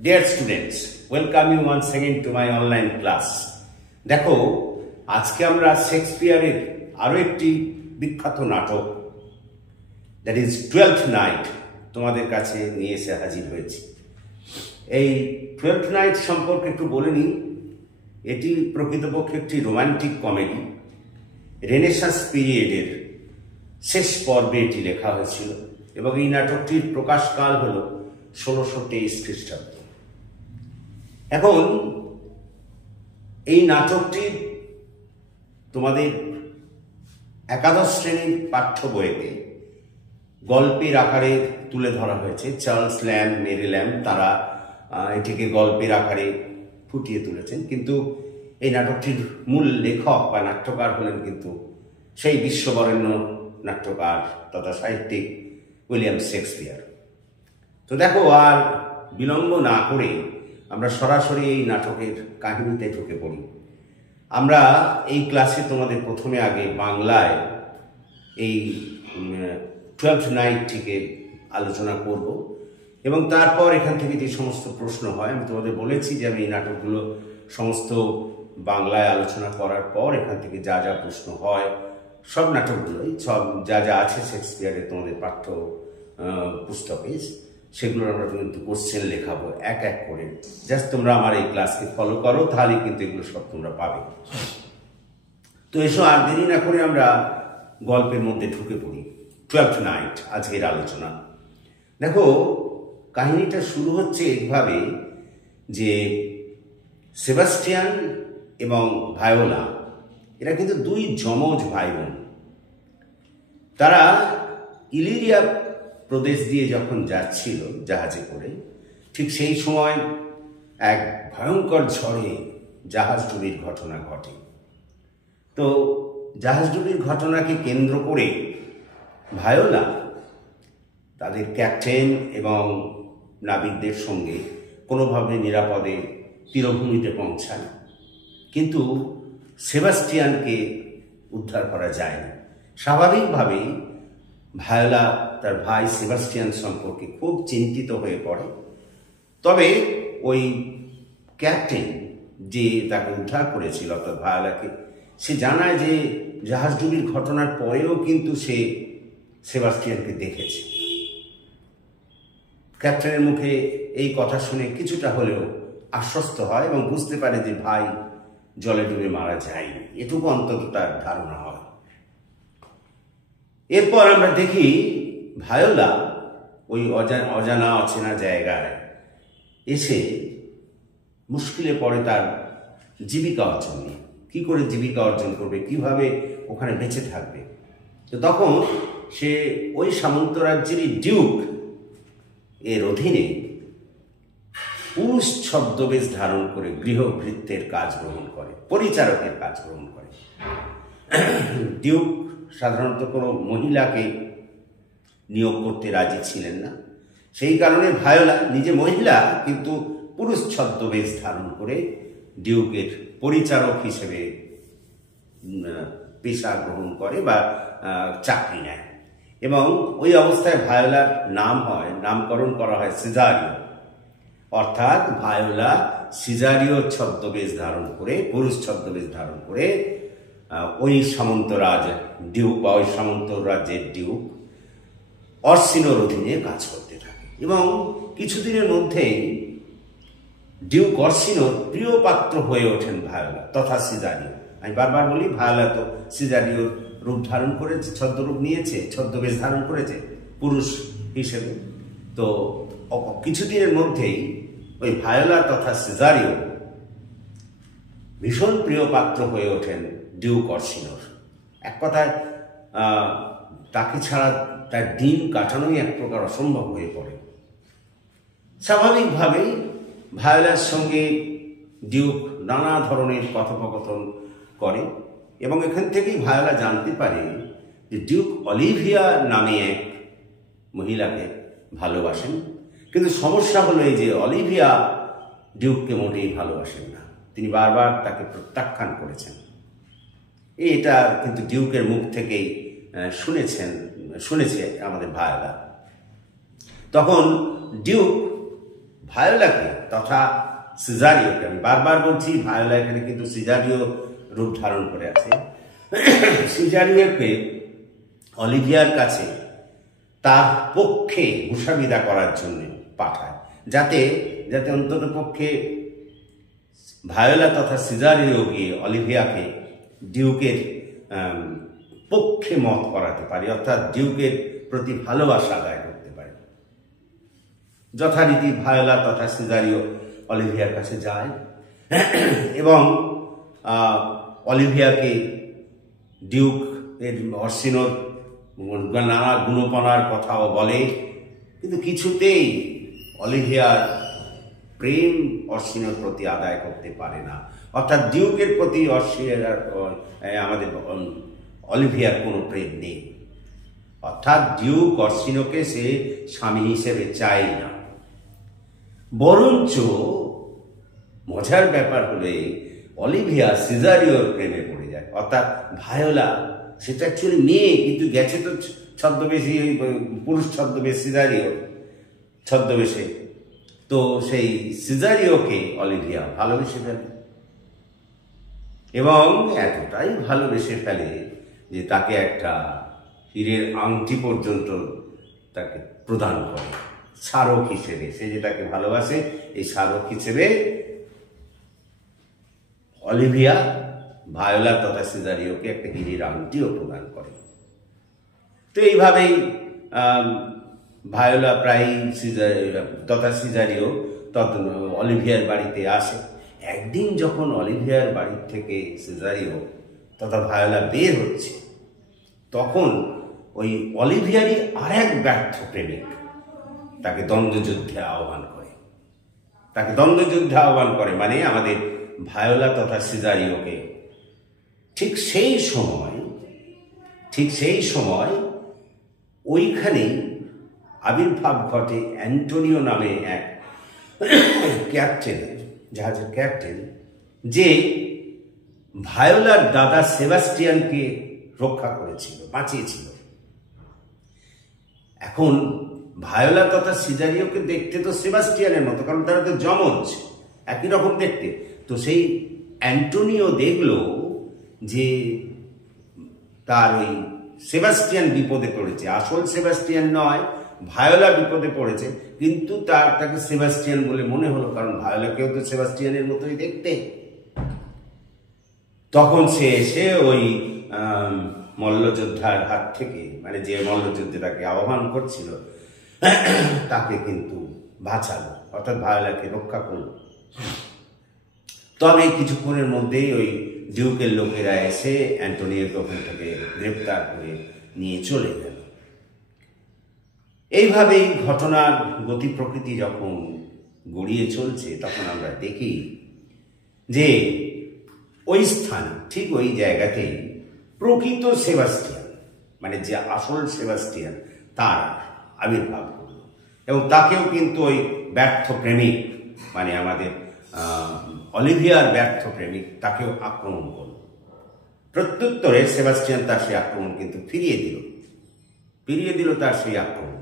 Dear students, welcome you once again to my online class. দেখো আজকে আমরা শেক্সপিয়ারের আরো একটি বিখ্যাত নাটক দ্যাট ইজ 12th নাইট তোমাদের কাছে নিয়ে এসে হাজির হয়েছি। এই 12th নাইট সম্পর্কে একটু বলে নিই। এটি প্রকৃতপক্ষে একটি রোমান্টিক কমেডি। রেনেসাঁস পিরিয়ডের শেষ পর্বে এটি লেখা হয়েছিল এবং এই নাটকটির প্রকাশকাল হল 1623 খ্রিস্টাব্দ। এখন এই নাটকটি তোমাদের একাদশ শ্রেণীর পাঠ্য বইতে গল্পের আকারে তুলে ধরা হয়েছে। চার্লস ল্যাম্ব, মেরি ল্যাম্ব তারা এটিকে গল্পের আকারে ফুটিয়ে তুলেছেন, কিন্তু এই নাটকটির মূল লেখক বা নাট্যকার হলেন কিন্তু সেই বিশ্ববরেণ্য নাট্যকার তথা সাহিত্যিক উইলিয়াম শেক্সপিয়ার। তো দেখো, আর বিলম্ব না করে আমরা সরাসরি এই নাটকের কাহিনীতে ঢুকে পড়ি। আমরা এই ক্লাসে তোমাদের প্রথমে আগে বাংলায় এই 12th নাইটটিকে আলোচনা করব এবং তারপর এখান থেকে যে সমস্ত প্রশ্ন হয়, আমি তোমাদের বলেছি যে আমি এই নাটকগুলো সমস্ত বাংলায় আলোচনা করার পর এখান থেকে যা যা প্রশ্ন হয় সব নাটকগুলোই, সব যা যা আছে শেক্সপিয়ারের তোমাদের পাঠ্য পুস্তকে, সেগুলোর আমরা কিন্তু কোশ্চেন লেখাবো এক এক করে। জাস্ট তোমরা আমার এই ক্লাসকে ফলো করো, তাহলে কিন্তু এগুলো সব তোমরা পাবে। তো এসো আর দেরি না করে আমরা গল্পের মধ্যে ঢুকে পড়ি। 12th নাইট আজকের আলোচনা। দেখো, কাহিনীটা শুরু হচ্ছে এইভাবে যে সেবাস্টিয়ান এবং ভায়োলা এরা কিন্তু দুই যমজ ভাই বোন। তারা ইলিরিয়া প্রদেশ দিয়ে যখন যাচ্ছিল জাহাজে করে, ঠিক সেই সময় এক ভয়ঙ্কর ঝড়ে জাহাজ ডুবির ঘটনা ঘটে। তো জাহাজ ডুবির ঘটনাকে কেন্দ্র করে ভায়োলা তাদের ক্যাপ্টেন এবং নাবিকদের সঙ্গে কোনোভাবে নিরাপদে তীরভূমিতে পৌঁছায়, কিন্তু সেবাস্টিয়ানকে উদ্ধার করা যায়নি। স্বাভাবিকভাবেই ভায়োলা তার ভাই সেবাস্টিয়ান সম্পর্কে খুব চিন্তিত হয়ে পড়ে। তবে ওই ক্যাপ্টেন যে তাকে উদ্ধার করেছিল অর্থাৎ ভায়োলাকে, সে জানায় যে জাহাজ ডুবির ঘটনার পরেও কিন্তু সে সেবাস্টিয়ানকে দেখেছে। ক্যাপ্টেনের মুখে এই কথা শুনে কিছুটা হলেও আশ্বস্ত হয় এবং বুঝতে পারে যে ভাই জলে ডুবে মারা যায়নি, এটুকু অন্তত তার ধারণা হয়। এরপর আমরা দেখি ভায়োলা ওই অজানা অচেনা জায়গায় এসে মুশকিলে পড়ে তার জীবিকা অর্জন নিয়ে। কী করে জীবিকা অর্জন করবে, কিভাবে ওখানে বেঁচে থাকবে। তো তখন সে ওই সামন্তরাজ্যেরই ডিউক এর অধীনে পুরুষ ছদ্মবেশ ধারণ করে গৃহভৃত্যের কাজ গ্রহণ করে, পরিচারকের কাজ গ্রহণ করে। ডিউক সাধারণত কোনো মহিলাকে নিয়োগ করতে রাজি ছিলেন না, সেই কারণে ভায়োলা নিজে মহিলা কিন্তু পুরুষ ছদ্মবেশ ধারণ করে ডিউকের পরিচারক হিসেবে পেশা গ্রহণ করে বা চাকরি নেয়। এবং ওই অবস্থায় ভায়োলার নামকরণ করা হয় সিজারিও, অর্থাৎ ভায়োলা সিজারিও ছদ্মবেশ ধারণ করে, পুরুষ ছদ্মবেশ ধারণ করে ওই সামন্তরাজ ডিউক বা ওই সামন্তরাজ্যের ডিউক অর্সিনোর অধীনে কাজ করতে থাকে। এবং কিছুদিনের মধ্যেই ডিউক অর্সিনোর প্রিয় পাত্র হয়ে ওঠেন ভায়োলা তথা সিজারিও। আমি বারবার বলি, ভায়োলা তো সিজারিওর রূপ ধারণ করেছে, ছদ্মরূপ নিয়েছে, ছদ্মবেশ ধারণ করেছে পুরুষ হিসেবে। তো কিছুদিনের মধ্যেই ওই ভায়োলা তথা সিজারিও ভীষণ প্রিয় পাত্র হয়ে ওঠেন ডিউক অর্সিনোর। এক কথায় তাকে ছাড়া তার দিন কাটানোই এক প্রকার অসম্ভব হয়ে পড়ে। স্বাভাবিকভাবেই ভায়োলার সঙ্গে ডিউক নানা ধরনের কথোপকথন করে এবং এখান থেকেই ভায়োলা জানতে পারে যে ডিউক অলিভিয়া নামে এক মহিলাকে ভালোবাসেন। কিন্তু সমস্যা হলো এই যে অলিভিয়া ডিউককে মোটেই ভালোবাসেন না, তিনি বারবার তাকে প্রত্যাখ্যান করেছেন। এটা কিন্তু ডিউকের মুখ থেকেই শুনেছে আমাদের ভায়োলা। তখন ডিউক ভায়োলাকে তথা সিজারিওকে, আমি বারবার বলছি ভায়োলা এখানে কিন্তু সিজারিও রূপ ধারণ করে আছে, সিজারিওকে অলিভিয়ার কাছে তার পক্ষে ঘুষাবিদা করার জন্য পাঠায়, যাতে যাতে অন্তত পক্ষে ভায়োলা তথা সিজারিও গিয়ে অলিভিয়াকে ডিউকের পক্ষে মত করাতে পারে, অর্থাৎ ডিউকের প্রতি ভালোবাসা আদায় করতে পারে। যথারীতি ভায়োলা তথা সিজারিও অলিভিয়ার কাছে যায় এবং অলিভিয়াকে ডিউক এর অর্সিনোর নানা গুণপনার কথাও বলে, কিন্তু কিছুতেই অলিভিয়ার প্রেম অর্সিনোর প্রতি আদায় করতে পারে না, অর্থাৎ ডিউকের প্রতি আমাদের অলিভিয়ার কোনো প্রেম নেই, অর্থাৎ ডিউক অর্সিনোকে সে স্বামী হিসেবে চায় না। বরঞ্চ মজার ব্যাপার হলে অলিভিয়া সিজারিওর প্রেমে পড়ে যায়, অর্থাৎ ভায়োলা সেটা অ্যাকচুয়ালি মেয়ে, কিন্তু গেছে তো ছদ্মবেশী, পুরুষ ছদ্মবেশ সিজারিও ছদ্মবেশে, তো সেই সিজারিওকে অলিভিয়া ভালোবেসে ফেলে এবং এতটাই ভালোবেসে ফেলে যে তাকে একটা হীরের আংটি পর্যন্ত তাকে প্রদান করে স্মারক হিসেবে। সে যে তাকে ভালোবাসে এই স্মারক হিসেবে অলিভিয়া ভায়োলা তথা সিজারিওকে একটা হীরের আংটিও প্রদান করে। তো এইভাবেই ভায়োলা প্রায় তথা সিজারিও অলিভিয়ার বাড়িতে আসে। একদিন যখন অলিভিয়ার বাড়ি থেকে সিজারিও তথা ভায়োলা বের হচ্ছে, তখন ওই অলিভিয়ারই আর এক ব্যর্থ প্রেমিক তাকে দ্বন্দ্বযুদ্ধে আহ্বান করে, মানে আমাদের ভায়োলা তথা সিজারিওকে। ঠিক সেই সময় ওইখানেই আবির্ভাব ঘটে অ্যান্টোনিও নামে এক ক্যাপ্টেনের, জাহাজের ক্যাপ্টেন, যে ভায়োলার দাদা সেবাস্টিয়ানকে রক্ষা করেছিল, বাঁচিয়েছিল। এখন ভায়োলা তথা সিজারিওকে দেখতে তো সেবাস্টিয়ানের মতো, কারণ তারা তো যমজ, একই রকম দেখতে। তো সেই অ্যান্টোনিও দেখল যে তার ওই সেবাস্টিয়ান বিপদে পড়েছে, আসল সেবাস্টিয়ান নয়, ভায়োলা বিপদে পড়েছে, কিন্তু তাকে সেবাস্টিয়ান বলে মনে হলো, কারণ ভায়োলাকেও তো সেবাস্টিয়ানের মতোই দেখতে। তখন সে এসে ওই মল্লযোদ্ধার হাত থেকে, মানে যে মল্লযুদ্ধে তাকে আহ্বান করছিল, তাকে কিন্তু বাঁচালো, অর্থাৎ ভায়োলাকে রক্ষা করল। তবে কিছুক্ষণের মধ্যেই ওই ডিউকের লোকেরা এসে অ্যান্টোনিওকে ওখান থেকে গ্রেপ্তার করে নিয়ে চলে গেল। এইভাবেই ঘটনার গতি প্রকৃতি যখন গড়িয়ে চলছে, তখন আমরা দেখি যে ওই স্থান, ঠিক ওই জায়গাতেই প্রকৃত সেবাস্টিয়ান, মানে যে আসল সেবাস্টিয়ান, তার আবির্ভাব করল এবং তাকেও কিন্তু ওই ব্যর্থ প্রেমিক, মানে আমাদের অলিভিয়ার ব্যর্থ প্রেমিক, তাকেও আক্রমণ করল। প্রত্যুত্তরে সেবাস্টিয়ান তার সেই আক্রমণ কিন্তু ফিরিয়ে দিল তার সেই আক্রমণ।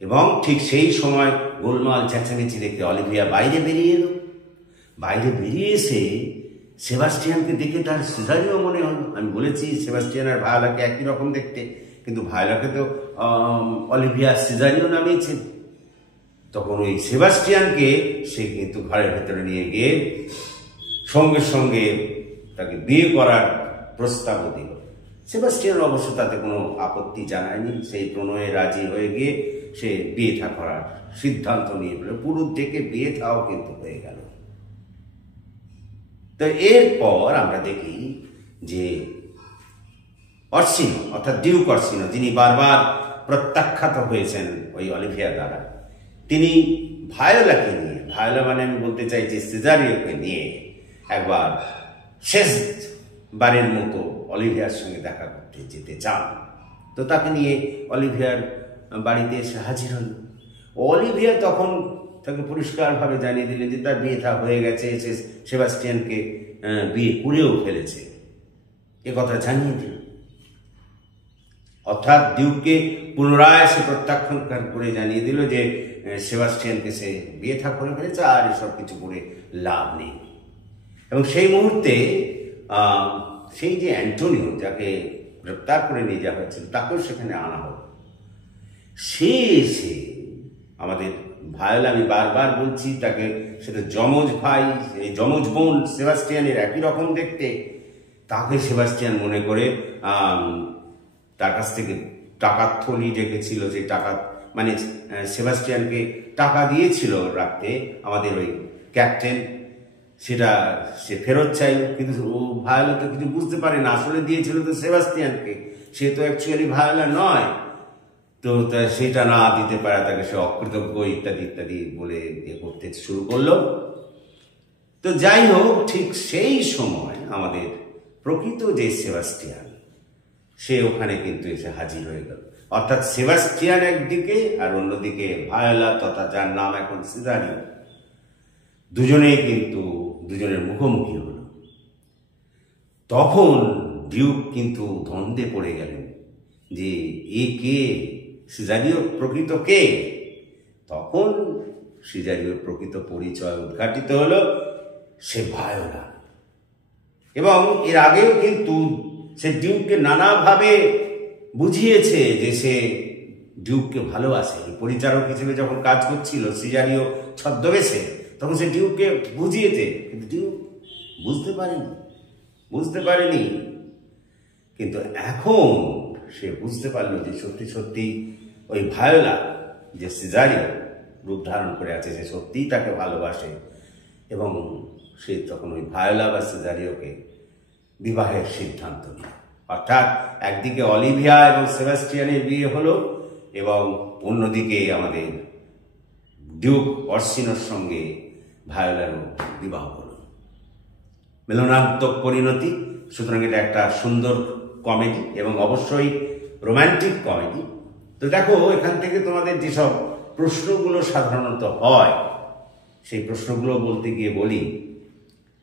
এবং ঠিক সেই সময় গোলমাল চেঁচামেচি দেখে অলিভিয়া বাইরে বেরিয়ে এলো। বাইরে বেরিয়ে এসে সেবাস্টিয়ানকে দেখে তার সিজারিও মনে হলো। আমি বলেছি সেবাস্টিয়ান আর ভায়োলাকে একই রকম দেখতে, কিন্তু ভায়োলাকে তো অলিভিয়া সিজারিও নামিয়েছে। তখন ওই সেবাস্টিয়ানকে সে কিন্তু ঘরের ভেতরে নিয়ে গিয়ে সঙ্গে সঙ্গে তাকে বিয়ে করার প্রস্তাবও দিল। সেবাস্টিয়ান অবশ্য তাতে কোনো আপত্তি জানায়নি, সেই প্রণয়ে রাজি হয়ে গিয়ে সে বিয়ে থা করার সিদ্ধান্ত নিয়ে ফেলে। পুরো থেকে বিয়ে থাও কিন্তু হয়ে গেল। তো এরপর আমরা দেখি যে অর্সিনো, অর্থাৎ ডিউক অর্সিনো, যিনি বারবার প্রত্যাখ্যাত হয়েছেন ওই অলিভিয়া দ্বারা, তিনি ভায়োলাকে নিয়ে, ভায়োলা মানে আমি বলতে চাই যে সিজারিওকে নিয়ে একবার শেষবারের মতো অলিভিয়ার সঙ্গে দেখা করতে যেতে চান। তো তাকে নিয়ে অলিভিয়ার বাড়িতে এসে হাজির হল। অলিভিয়া তখন তাকে পরিষ্কারভাবে জানিয়ে দিলেন যে তার বিয়ে থা হয়ে গেছে, সে সেবাস্টিয়ানকে বিয়ে করেও ফেলেছে, এ কথা জানিয়ে দিল। অর্থাৎ ডিউককে পুনরায় সে প্রত্যাখ্যান করে জানিয়ে দিল যে সেবাস্টিয়ানকে সে বিয়ে থা করে ফেলেছে আর এসব কিছু করে লাভ নেই। এবং সেই মুহূর্তে সেই যে অ্যান্টোনিও, যাকে গ্রেপ্তার করে নিয়ে যাওয়া হয়েছিল, তাকেও সেখানে আনা হলো। সে এসে আমাদের ভায়োলা, আমি বারবার বলছি, তাকে সেটা যমজ ভাই, এই যমজ বোন সেবাস্টিয়ানের একই রকম দেখতে, তাকে সেবাস্টিয়ান মনে করে তার কাছ থেকে টাকার থলি রেখেছিল, যে টাকা মানে সেবাস্টিয়ানকে টাকা দিয়েছিল রাখতে আমাদের ওই ক্যাপ্টেন, সেটা সে ফেরত চাই। কিন্তু ও ভায়োলা তো কিছু বুঝতে পারে না, আসলে দিয়েছিল তো সেবাস্টিয়ানকে, সে তো অ্যাকচুয়ালি ভায়োলা নয়। তো সেটা না দিতে পারে তাকে সে অকৃতজ্ঞ ইত্যাদি ইত্যাদি বলে করতে শুরু করলো। তো যাই হোক, ঠিক সেই সময় আমাদের প্রকৃত যে সেবাস্টিয়ান, সে ওখানে কিন্তু এসে হাজির হয়ে গেল। অর্থাৎ সেবাস্টিয়ান একদিকে আর অন্যদিকে ভায়োলা তথা যার নাম এখন সিজারিও, দুজনেই কিন্তু দুজনের মুখোমুখি হল। তখন ডিউক কিন্তু দ্বন্দ্বে পড়ে গেলেন যে এ কে, সিজারিও প্রকৃত কে? তখন সিজারিওর প্রকৃত পরিচয় উদ্ঘাটিত হলো, সে ভায়োলা। এবং এর আগেও কিন্তু সে ডিউককে নানাভাবে বুঝিয়েছে যে সে ডিউককে ভালোবাসে। পরিচারক হিসেবে যখন কাজ করছিল সিজারিও ছদ্মবেশে, তখন সে ডিউককে বুঝিয়েছে, কিন্তু ডিউক বুঝতে পারেনি। কিন্তু এখন সে বুঝতে পারলো যে সত্যি সত্যি ওই ভায়োলা, যে সিজারিও রূপ ধারণ করে আছে, সে সত্যিই তাকে ভালোবাসে। এবং সে তখন ওই ভায়োলা বা সিজারিওকে বিবাহের সিদ্ধান্ত নিল। অর্থাৎ একদিকে অলিভিয়া এবং সেবাস্টিয়ানের বিয়ে হলো, এবং অন্যদিকে আমাদের ডিউক অর্সিনোর সঙ্গে ভায়োলারও বিবাহ হলো। মিলনাত্মক পরিণতি। সুতরাং এটা একটা সুন্দর কমেডি এবং অবশ্যই রোম্যান্টিক কমেডি। তো দেখো, এখান থেকে তোমাদের যেসব প্রশ্নগুলো সাধারণত হয়, সেই প্রশ্নগুলো বলতে গিয়ে বলি,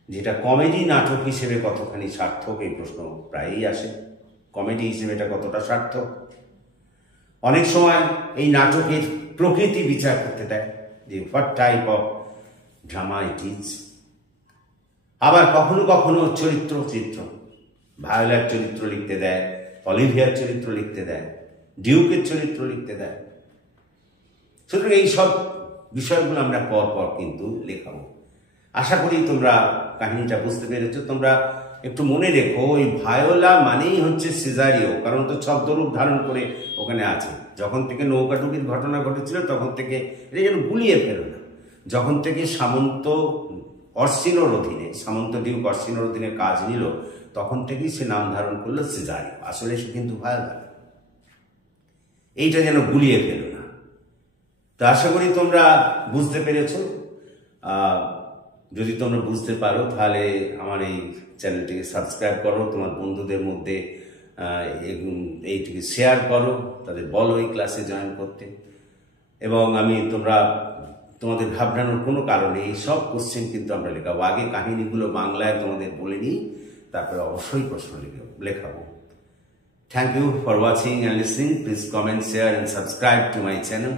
যেটা কমেডি নাটক হিসেবে কতখানি সার্থক, এই প্রশ্ন প্রায়ই আসে। কমেডি হিসেবে এটা কতটা সার্থক? অনেক সময় এই নাটকের প্রকৃতি বিচার করতে দেয়, যে what type of drama it is. আবার কখনো কখনো চিত্র, ভায়োলার চরিত্র লিখতে দেয়, অলিভিয়ার চরিত্র লিখতে দেয়, ডিউকের চরিত্র লিখতে দেয়। সুতরাং এইসব বিষয়গুলো আমরা পর কিন্তু লেখাবো। আশা করি তোমরা কাহিনীটা বুঝতে পেরেছো। তোমরা একটু মনে রেখো, ওই ভায়োলা মানেই হচ্ছে সিজারিও, কারণ তো ছদ্মরূপ ধারণ করে ওখানে আছে। যখন থেকে নৌকাডুবির ঘটনা ঘটেছিল তখন থেকে, এটা যেন গুলিয়ে ফেলো না, যখন থেকে সামন্ত অর্সিনোর অধীনে, সামন্ত ডিউক অর্সিনোর অধীনে কাজ নিল, তখন থেকেই সে নাম ধারণ করলো সিজারিও। আসলে সে কিন্তু ভায়োলা। এইটা যেন গুলিয়ে ফেলো না। তো আশা করি তোমরা বুঝতে পেরেছো। যদি তোমরা বুঝতে পারো তাহলে আমার এই চ্যানেলটিকে সাবস্ক্রাইব করো, তোমার বন্ধুদের মধ্যে এইটিকে শেয়ার করো, তাদের বলো এই ক্লাসে জয়েন করতে। এবং তোমাদের ঘাবড়ানোর কোনো কারণে এই সব কোশ্চেন কিন্তু আমরা লেখাবো। আগে কাহিনীগুলো বাংলায় তোমাদের বলে নিই, তারপরে অবশ্যই প্রশ্ন লেখাবো। Thank you for watching and listening. Please comment, share and subscribe to my channel.